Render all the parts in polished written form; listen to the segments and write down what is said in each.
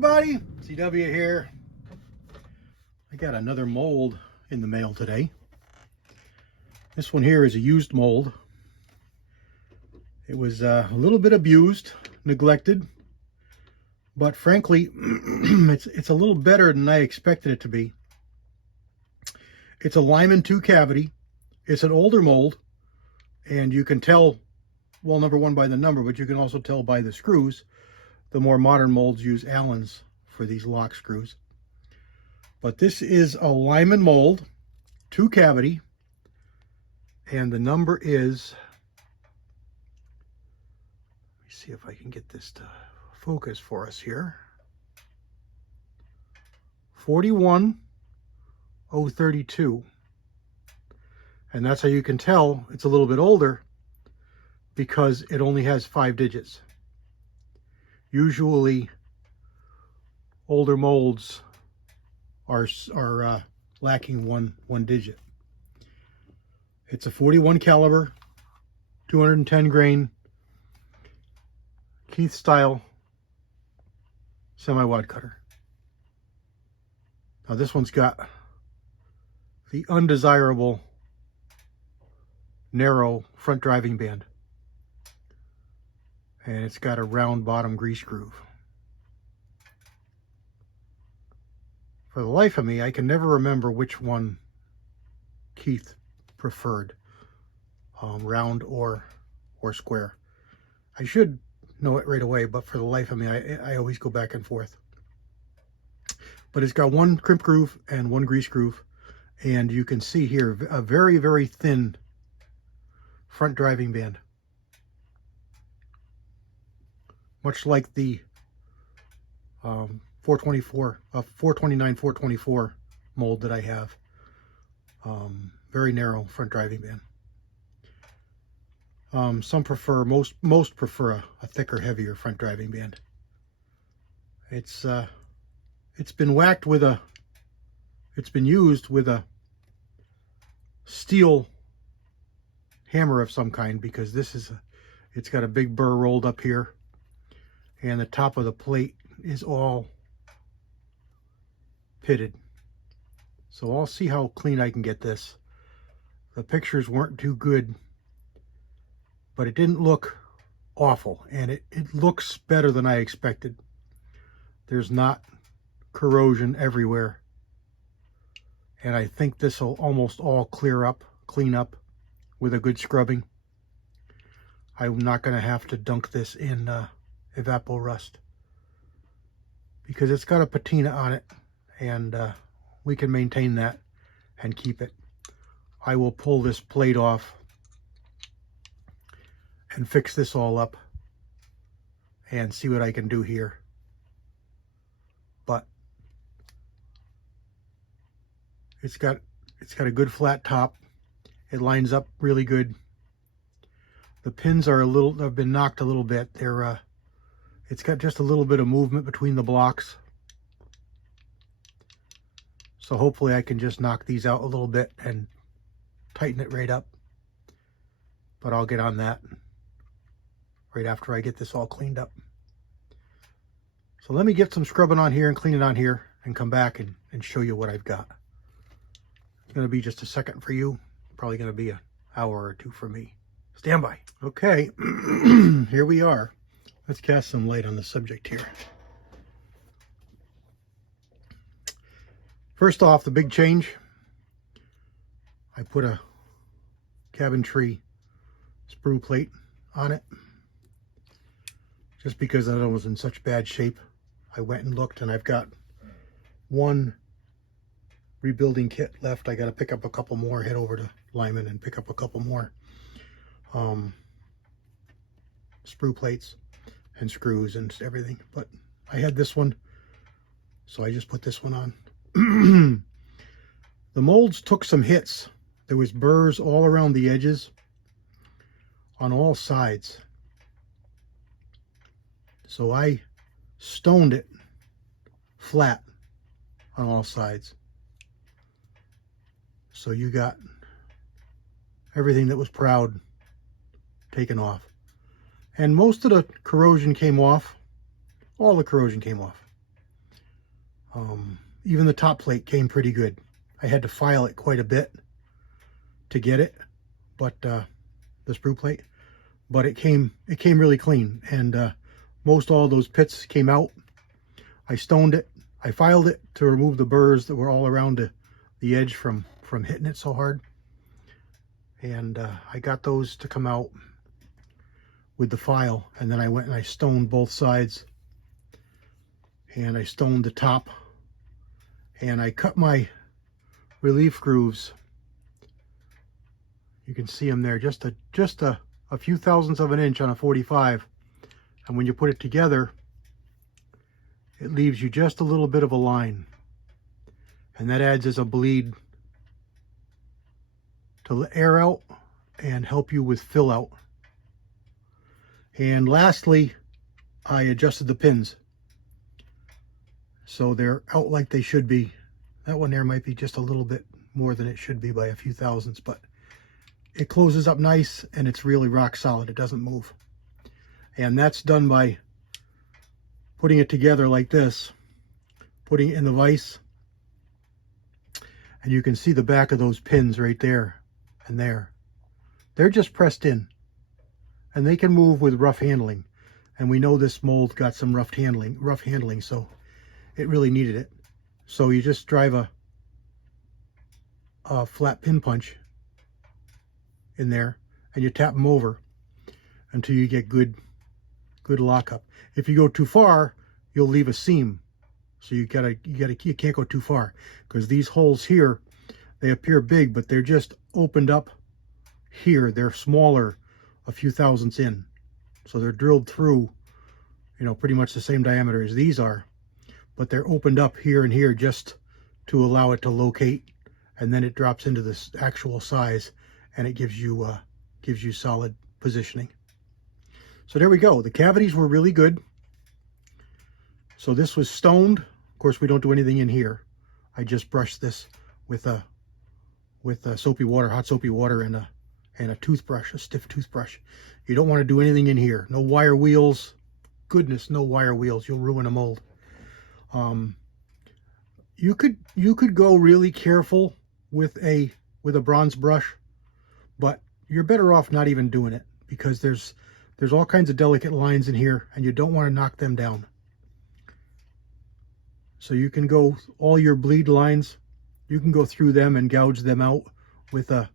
everybody, CW here. I got another mold in the mail today. This one here is a used mold. It was a little bit abused, neglected, but frankly, it's a little better than I expected it to be. It's a Lyman 2 cavity. It's an older mold, and you can tell, well, number one, by the number, but you can also tell by the screws. The more modern molds use Allens for these lock screws. But this is a Lyman Mold, 2 cavity, and the number is, let me see if I can get this to focus for us here, 41032. And that's how you can tell it's a little bit older, because it only has 5 digits. Usually older molds are lacking one digit. It's a 41 caliber, 210 grain, Keith style semi-wad cutter. Now this one's got the undesirable narrow front driving band, and it's got a round bottom grease groove. For the life of me, I can never remember which one Keith preferred, round or square. I should know it right away, but for the life of me, I always go back and forth. But it's got one crimp groove and one grease groove, and you can see here a very, very thin front driving band. Much like the 429, 424 mold that I have. Very narrow front driving band. Some prefer, most prefer a thicker, heavier front driving band. It's been whacked with it's been used with a steel hammer of some kind, because it's got a big burr rolled up here, and the top of the plate is all pitted. So I'll see how clean I can get this. The pictures weren't too good, but it didn't look awful, and it looks better than I expected. There's not corrosion everywhere, and I think this will almost all clean up with a good scrubbing. I'm not going to have to dunk this in Evapor Rust, because it's got a patina on it, and we can maintain that and keep it. I will pull this plate off and fix this all up and see what I can do here. But it's got a good flat top. It lines up really good. The pins are have been knocked a little bit. It's got just a little bit of movement between the blocks. So hopefully I can just knock these out a little bit and tighten it right up. But I'll get on that right after I get this all cleaned up. So let me get some scrubbing on here and clean it on here, and come back and show you what I've got. It's going to be just a second for you. Probably going to be an hour or two for me. Stand by. Okay, here we are. Let's cast some light on the subject here. First off, the big change. I put a cabin tree sprue plate on it, just because it was in such bad shape. I went and looked, and I've got one rebuilding kit left. I got to pick up a couple more, head over to Lyman and pick up a couple more sprue plates and screws and everything. But I had this one, so I just put this one on. The molds took some hits. There was burrs all around the edges on all sides. So I stoned it flat on all sides. So you got everything that was proud taken off. And most of the corrosion came off. All the corrosion came off. Even the top plate came pretty good. I had to file it quite a bit to get it, but the sprue plate, but it came really clean, and most all those pits came out. I stoned it. I filed it to remove the burrs that were all around the edge from hitting it so hard, and I got those to come out with the file, and then I went and I stoned both sides, and I stoned the top, and I cut my relief grooves. You can see them there, just a few thousandths of an inch on a 45, and when you put it together, it leaves you just a little bit of a line, and that adds as a bleed to air out and help you with fill out. And lastly, I adjusted the pins so they're out like they should be. That one there might be just a little bit more than it should be by a few thousandths, but it closes up nice and it's really rock solid. It doesn't move. And that's done by putting it together like this, putting it in the vise, and you can see the back of those pins right there and there. They're just pressed in, and they can move with rough handling. And we know this mold got some rough handling, so it really needed it. So you just drive a flat pin punch in there, and you tap them over until you get good lockup. If you go too far, you'll leave a seam. So you can't go too far, because these holes here, they appear big, but they're just opened up here. They're smaller, a few thousandths in. So they're drilled through, pretty much the same diameter as these are, but they're opened up here and here just to allow it to locate, and then it drops into this actual size, and it gives you solid positioning. So there we go. The cavities were really good. So this was stoned. Of course, we don't do anything in here. I just brushed this with soapy water, hot soapy water, and a toothbrush, a stiff toothbrush. You don't want to do anything in here. No wire wheels. Goodness, no wire wheels. You'll ruin a mold. You could go really careful with a bronze brush, but you're better off not even doing it, because there's all kinds of delicate lines in here, and you don't want to knock them down. So you can go all your bleed lines, you can go through them and gouge them out with a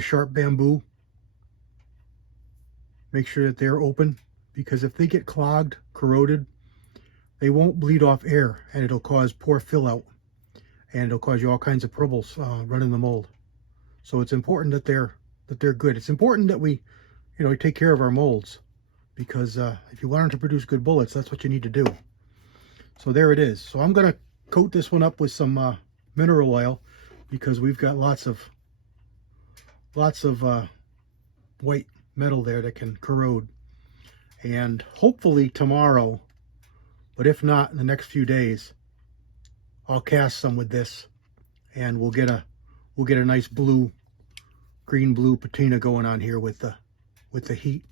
sharp bamboo. Make sure that they're open, because if they get clogged, corroded, they won't bleed off air, and it'll cause poor fill out, and it'll cause you all kinds of troubles running the mold. So it's important that they're good. It's important that we take care of our molds, because if you want them to produce good bullets, that's what you need to do. So there it is. So I'm going to coat this one up with some mineral oil, because we've got lots of white metal there that can corrode. And hopefully tomorrow, but if not in the next few days, I'll cast some with this, and we'll get a nice green blue patina going on here with the heat.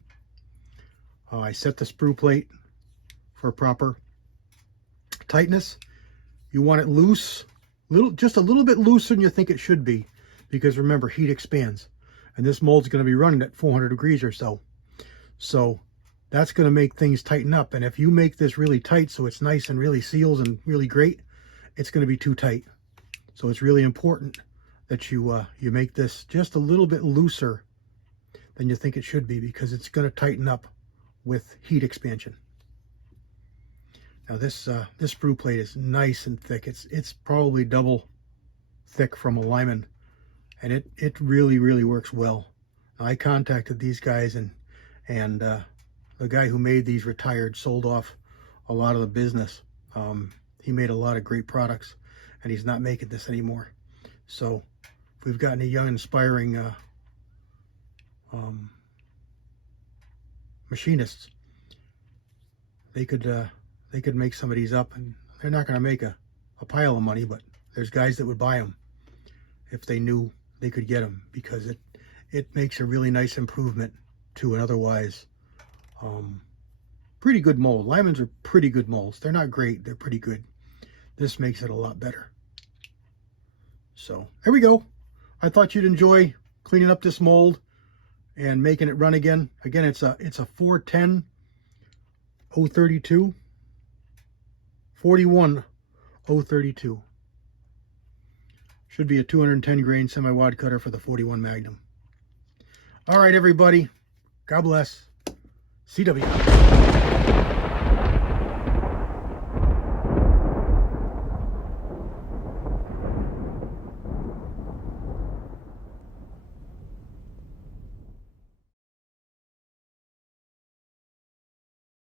I set the sprue plate for proper tightness. You want it loose, just a little bit looser than you think it should be, because remember, heat expands, and this mold's going to be running at 400 degrees or so. So that's going to make things tighten up. And if you make this really tight so it's nice and really seals and really great, it's going to be too tight. So it's really important that you make this just a little bit looser than you think it should be, because it's going to tighten up with heat expansion. Now this sprue plate is nice and thick. It's probably double thick from a Lyman, and it really works well. Now, I contacted these guys, and the guy who made these retired, sold off a lot of the business. He made a lot of great products, and he's not making this anymore. So if we've got any young, inspiring machinists, they could make some of these up, and they're not going to make a pile of money, but there's guys that would buy them if they knew they could get them, because it makes a really nice improvement to an otherwise pretty good mold. Lymans are pretty good molds. They're not great, they're pretty good. This makes it a lot better. So there we go. I thought you'd enjoy cleaning up this mold and making it run again. Again, it's a 410 032, 41 032. Should be a 210 grain semi-wad cutter for the 41 Magnum. All right, everybody. God bless. CW.